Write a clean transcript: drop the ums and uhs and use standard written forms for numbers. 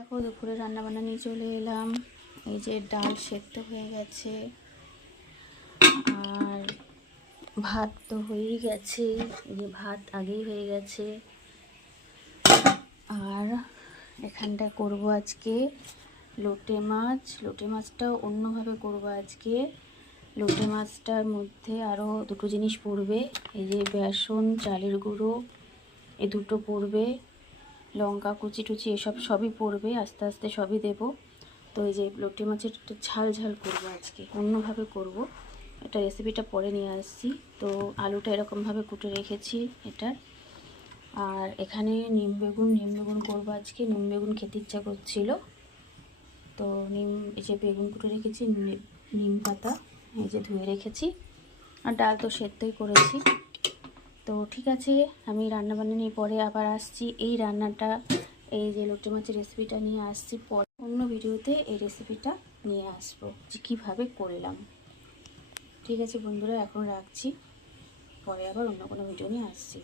দেখো দুপুরে রান্না বান্না নিয়ে চলে এলাম। এই যে ডাল সেদ্ধ হয়ে গেছে আর ভাত তো হয়েই গেছে, এই যে ভাত আগেই হয়ে গেছে। আর এখানটায় করব আজকে লোটে মাছ। লোটে মাছটাও অন্যভাবে করব আজকে। লোটে মাছটার মধ্যে আরও দুটো জিনিস পড়বে, এই যে বেসন, চালের গুঁড়ো, এই দুটো পড়বে, লঙ্কা কুচি টুচি এসব সবই পড়বে, আস্তে আস্তে সবই দেব। তো এই যে লোটে মাছের একটু ঝাল ঝাল করবো আজকে, অন্যভাবে করব। এটা রেসিপিটা পরে নিয়ে আসছি। তো আলুটা এরকমভাবে কুটে রেখেছি এটার। আর এখানে নিম বেগুন করবো আজকে। নিম বেগুন খেতে ইচ্ছা করছিল, তো এই যে বেগুন কুটে রেখেছি, নিম পাতা এই যে ধুয়ে রেখেছি, আর ডাল তো সেদ্ধই করেছি। তো ঠিক আছে, আমি রান্নাবান্না নিয়ে পরে আবার আসছি। এই রান্নাটা, এই যে লোটে মাছের রেসিপিটা নিয়ে আসছি পরে, অন্য ভিডিওতে এই রেসিপিটা নিয়ে আসবো যে কীভাবে করলাম। ঠিক আছে বন্ধুরা, এখন রাখছি, পরে আবার অন্য কোনো ভিডিও নিয়ে আসছি।